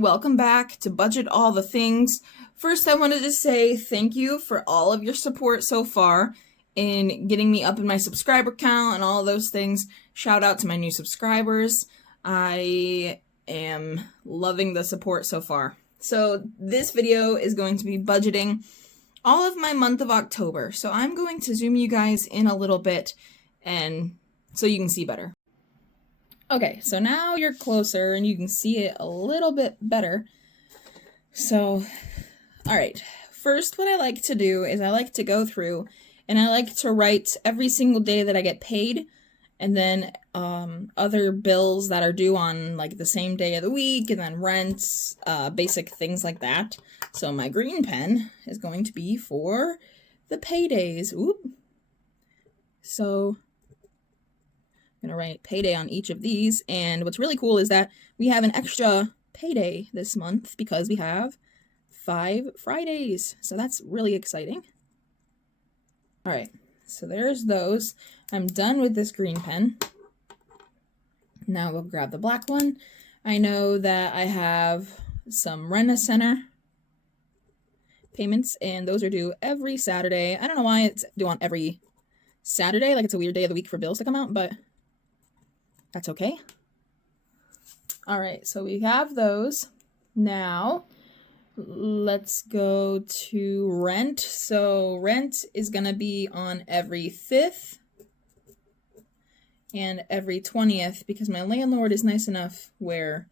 everyone, welcome back to Budget All the Things. First, I wanted to say thank you for all of your support so far in getting me up in my subscriber count and all those things. Shout out to my new subscribers. I am loving the support so far. So this video is going to be budgeting all of my month of October. So I'm going to zoom you guys in a little bit and so you can see better. Okay, so now you're closer and you can see it a little bit better. So, all right. First, what I like to do is I like to go through and I like to write every single day that I get paid, and then other bills that are due on like the same day of the week, and then rents, basic things like that. So my green pen is going to be for the paydays. Oop. So I'm going to write payday on each of these, and what's really cool is that we have an extra payday this month because we have 5 Fridays, so that's really exciting. Alright, so there's those. I'm done with this green pen. Now we'll grab the black one. I know that I have some Rent-A-Center payments, and those are due every Saturday. I don't know why it's due on every Saturday, like it's a weird day of the week for bills to come out, but that's okay. All right, so we have those. Now, let's go to rent. So rent is going to be on every 5th and every 20th because my landlord is nice enough where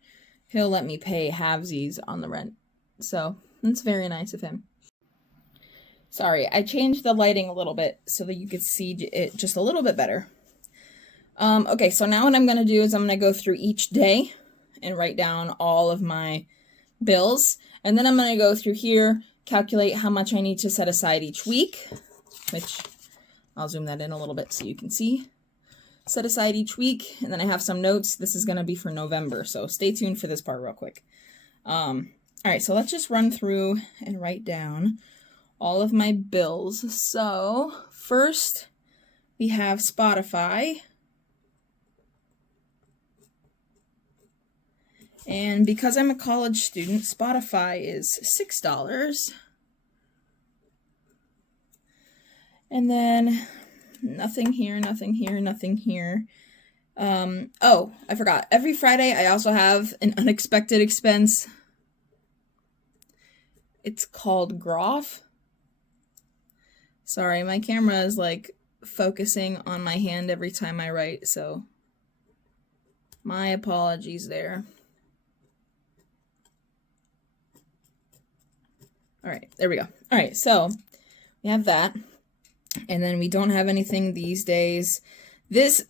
he'll let me pay halvesies on the rent. So that's very nice of him. Sorry, I changed the lighting a little bit so that you could see it just a little bit better. Okay, so now what I'm going to do is I'm going to go through each day and write down all of my bills. And then I'm going to go through here, calculate how much I need to set aside each week, which I'll zoom that in a little bit so you can see. Set aside each week, and then I have some notes. This is going to be for November, so stay tuned for this part real quick. All right, so let's just run through and write down all of my bills. So first, we have Spotify. And because I'm a college student, Spotify is $6. And then nothing here, nothing here, nothing here. Oh, I forgot. Every Friday, I also have an unexpected expense. It's called Groff. Sorry, my camera is like focusing on my hand every time I write, so my apologies there. All right, there we go. All right, so we have that. And then we don't have anything these days. This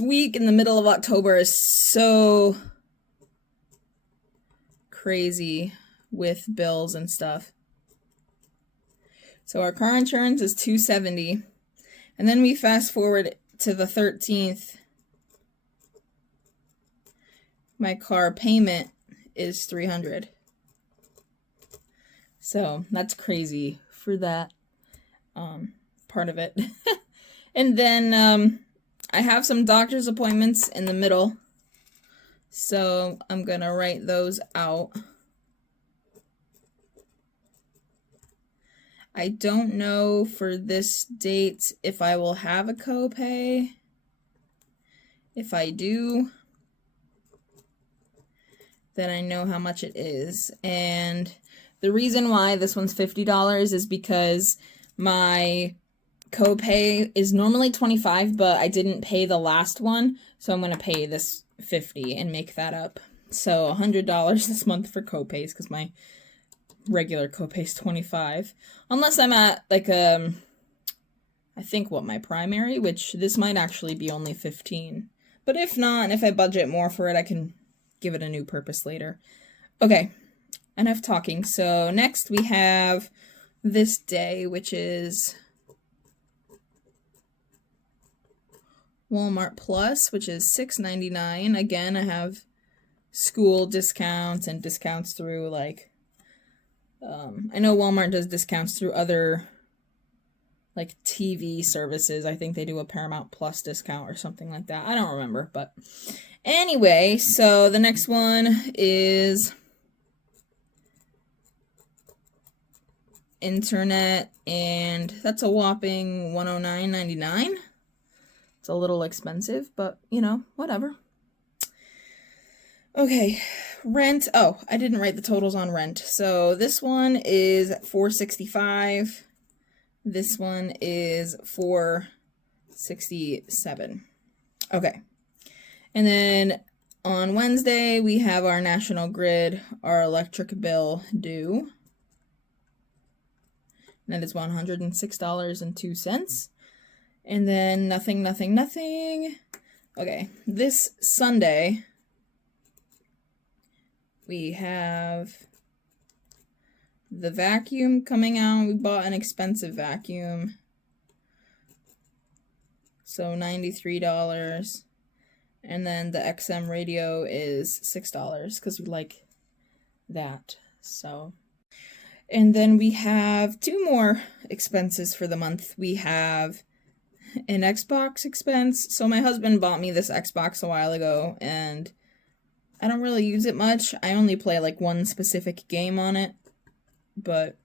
week in the middle of October is so crazy with bills and stuff. So our car insurance is $270. And then we fast forward to the 13th. My car payment is $300. So that's crazy for that part of it. And then I have some doctor's appointments in the middle. So I'm going to write those out. I don't know for this date if I will have a copay. If I do, then I know how much it is. And the reason why this one's $50 is because my copay is normally $25, but I didn't pay the last one, so I'm going to pay this $50 and make that up. So $100 this month for copays because my regular copay is $25. Unless I'm at like I think my primary, which this might actually be only $15. But if not, and if I budget more for it, I can give it a new purpose later. Okay. Enough talking. So next we have this day, which is Walmart Plus, which is $6.99. Again, I have school discounts and discounts through like I know Walmart does discounts through other like TV services. I think they do a Paramount Plus discount or something like that. I don't remember, but anyway, so the next one is internet, and that's a whopping $109.99. It's a little expensive, but you know, whatever. Okay, rent. Oh, I didn't write the totals on rent. So this one is $465. This one is $467. Okay. And then on Wednesday, we have our National Grid, our electric bill due. And that is $106.02. And then nothing. Okay, this Sunday, we have the vacuum coming out. We bought an expensive vacuum. So $93. And then the XM radio is $6 because we like that. So, and then we have 2 more expenses for the month. We have an Xbox expense. So my husband bought me this Xbox a while ago, and I don't really use it much. I only play like one specific game on it, but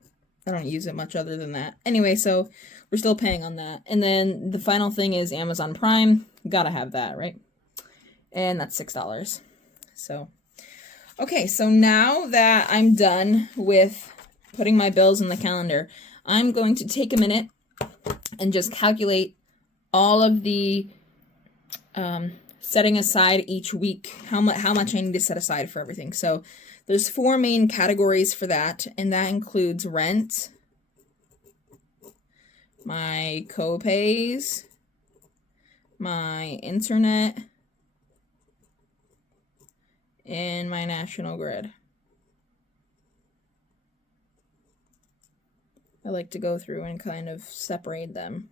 I don't use it much other than that. Anyway, so we're still paying on that. And then the final thing is Amazon Prime. Gotta have that, right? And that's $6. So, okay, so now that I'm done with putting my bills in the calendar, I'm going to take a minute and just calculate all of the setting aside each week, how much I need to set aside for everything. So there's 4 main categories for that, and that includes rent, my co-pays, my internet, and my National Grid. I like to go through and kind of separate them.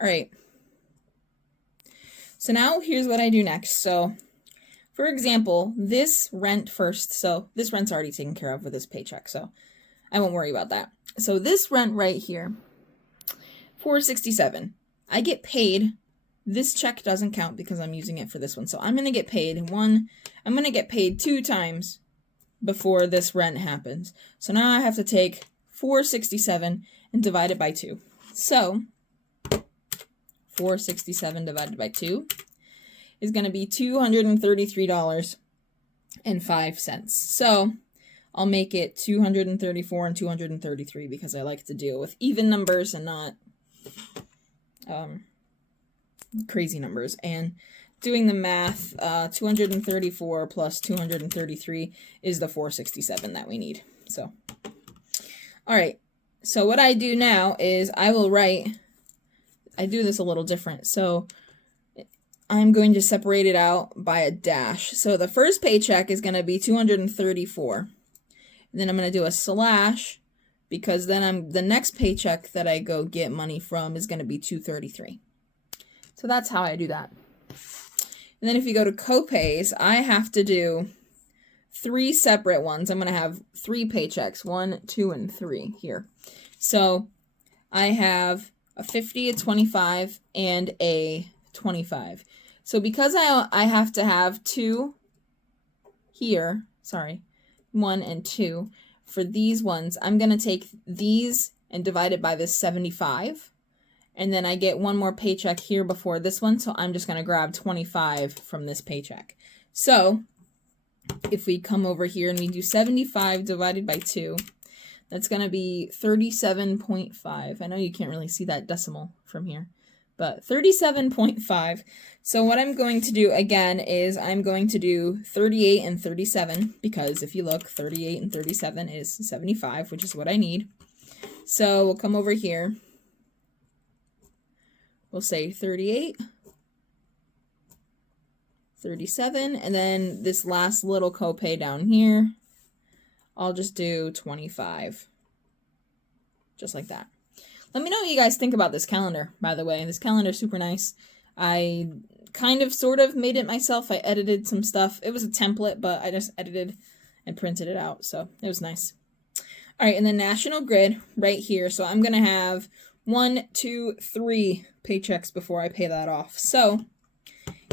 All right. So now here's what I do next. So, for example, this rent first. So this rent's already taken care of with this paycheck, so I won't worry about that. So this rent right here, $467. I get paid. This check doesn't count because I'm using it for this one. So I'm going to get paid I'm going to get paid 2 times before this rent happens. So now I have to take $467 and divide it by 2. So $467 divided by 2 is going to be $233.05. So I'll make it 234 and 233 because I like to deal with even numbers and not crazy numbers. And doing the math, 234 plus 233 is the 467 that we need. So, all right. So what I do now is I do this a little different. So I'm going to separate it out by a dash. So the first paycheck is going to be 234. And then I'm going to do a slash because then the next paycheck that I go get money from is going to be 233. So that's how I do that. And then if you go to copays, I have to do 3 separate ones. I'm going to have 3 paychecks, 1, 2, and 3 here. So I have a 50, a 25, and a 25. So because I have to have 2 here, 1 and 2, for these ones, I'm going to take these and divide it by this 75. And then I get 1 more paycheck here before this one, so I'm just going to grab 25 from this paycheck. So if we come over here and we do 75 divided by 2, that's going to be 37.5. I know you can't really see that decimal from here, but 37.5. So what I'm going to do again is I'm going to do 38 and 37, because if you look, 38 and 37 is 75, which is what I need. So we'll come over here. We'll say 38, 37, and then this last little copay down here, I'll just do 25. Just like that. Let me know what you guys think about this calendar, by the way. This calendar is super nice. I kind of sort of made it myself. I edited some stuff. It was a template, but I just edited and printed it out, so it was nice. All right, and the National Grid right here. So I'm going to have 1, 2, 3 paychecks before I pay that off. So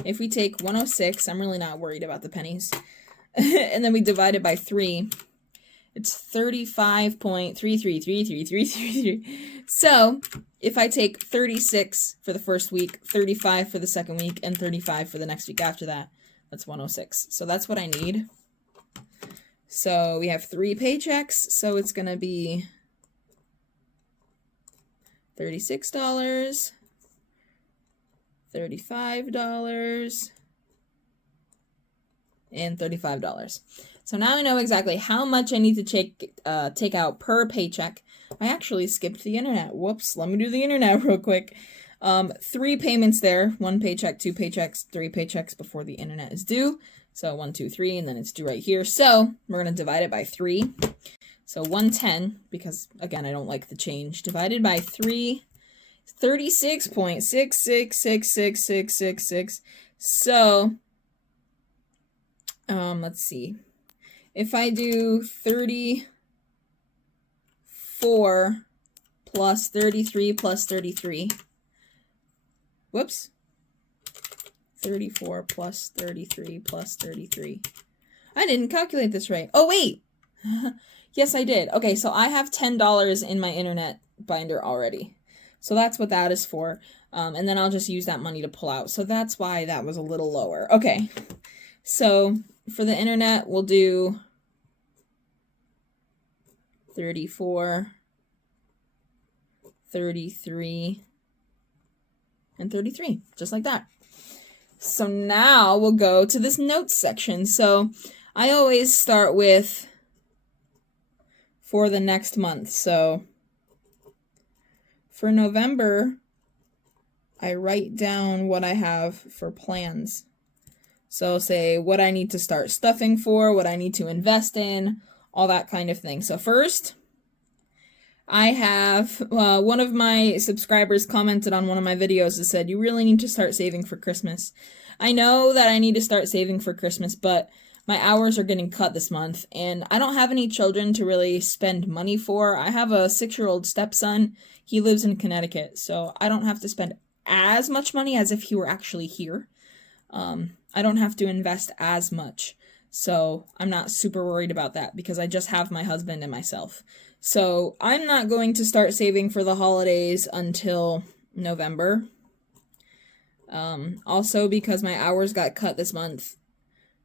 if we take 106, I'm really not worried about the pennies, and then we divide it by 3, It's 35.33333333. So if I take 36 for the first week, 35 for the second week, and 35 for the next week after that, that's 106. So that's what I need. So we have 3 paychecks, so it's going to be $36, $35, and $35. So now I know exactly how much I need to take out per paycheck. I actually skipped the internet. Whoops, let me do the internet real quick. 3 payments there, 1 paycheck, 2 paychecks, 3 paychecks before the internet is due. So 1, 2, 3, and then it's due right here. So we're going to divide it by 3. So 110, because again, I don't like the change, divided by 3, 36.66666666. So, let's see. If I do 34 plus 33 plus 33, whoops, 34 plus 33 plus 33. I didn't calculate this right. Oh, wait. Yes, I did. Okay, so I have $10 in my internet binder already. So that's what that is for. And then I'll just use that money to pull out. So that's why that was a little lower. Okay, so for the internet, we'll do 34, 33, and 33, just like that. So now we'll go to this notes section. So I always start with for the next month. So for November, I write down what I have for plans. So say what I need to start stuffing for, what I need to invest in, all that kind of thing. So first, I have, one of my subscribers commented on one of my videos that said, you really need to start saving for Christmas. I know that I need to start saving for Christmas, but my hours are getting cut this month, and I don't have any children to really spend money for. I have a 6-year-old stepson. He lives in Connecticut, so I don't have to spend as much money as if he were actually here. I don't have to invest as much, so I'm not super worried about that because I just have my husband and myself. So I'm not going to start saving for the holidays until November. Also because my hours got cut this month,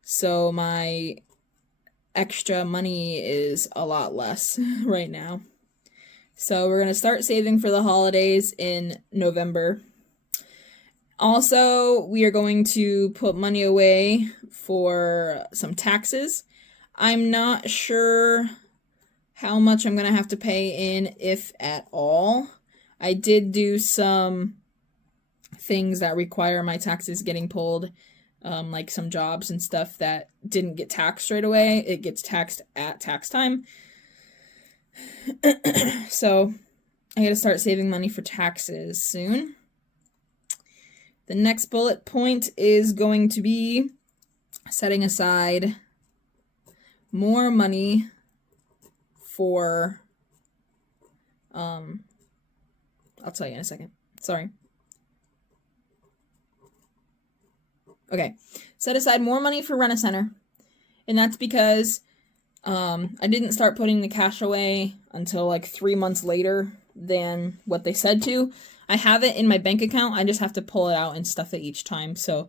so my extra money is a lot less right now. So we're going to start saving for the holidays in November. Also, we are going to put money away for some taxes. I'm not sure how much I'm going to have to pay in, if at all. I did do some things that require my taxes getting pulled, like some jobs and stuff that didn't get taxed right away. It gets taxed at tax time. So I gotta start saving money for taxes soon. The next bullet point is going to be setting aside more money for, I'll tell you in a second. Sorry. Okay, set aside more money for Rent-A-Center, and that's because I didn't start putting the cash away until like 3 months later than what they said to. I have it in my bank account, I just have to pull it out and stuff it each time, so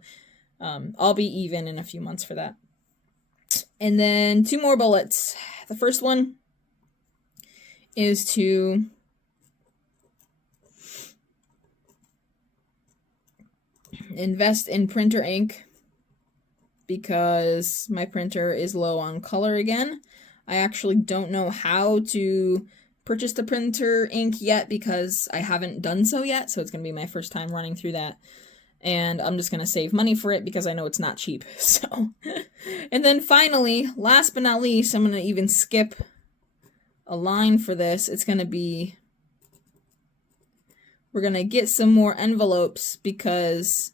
I'll be even in a few months for that. And then 2 more bullets. The first one is to invest in printer ink because my printer is low on color again. I actually don't know how to purchase the printer ink yet because I haven't done so yet, so it's going to be my first time running through that. And I'm just going to save money for it because I know it's not cheap. So, and then finally, last but not least, I'm going to even skip a line for this. It's going to be, we're going to get some more envelopes because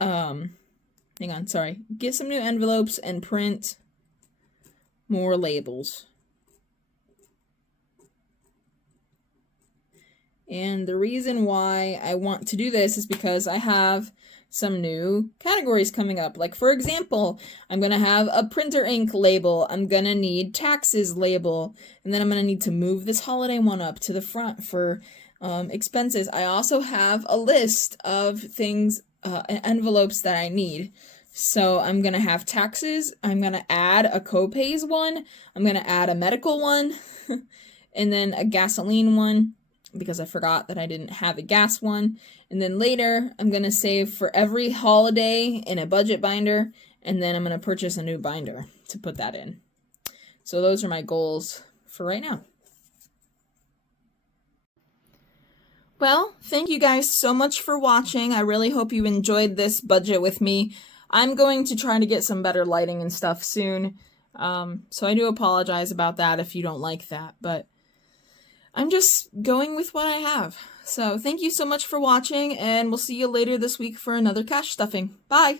hang on, sorry. Get some new envelopes and print more labels. And the reason why I want to do this is because I have some new categories coming up. Like, for example, I'm going to have a printer ink label. I'm going to need taxes label. And then I'm going to need to move this holiday one up to the front for expenses. I also have a list of things, envelopes that I need. So I'm going to have taxes. I'm going to add a copays one. I'm going to add a medical one. And then a gasoline one, because I forgot that I didn't have a gas one. And then later, I'm going to save for every holiday in a budget binder, and then I'm going to purchase a new binder to put that in. So those are my goals for right now. Well, thank you guys so much for watching. I really hope you enjoyed this budget with me. I'm going to try to get some better lighting and stuff soon. So I do apologize about that if you don't like that, but I'm just going with what I have. So thank you so much for watching, and we'll see you later this week for another cash stuffing. Bye!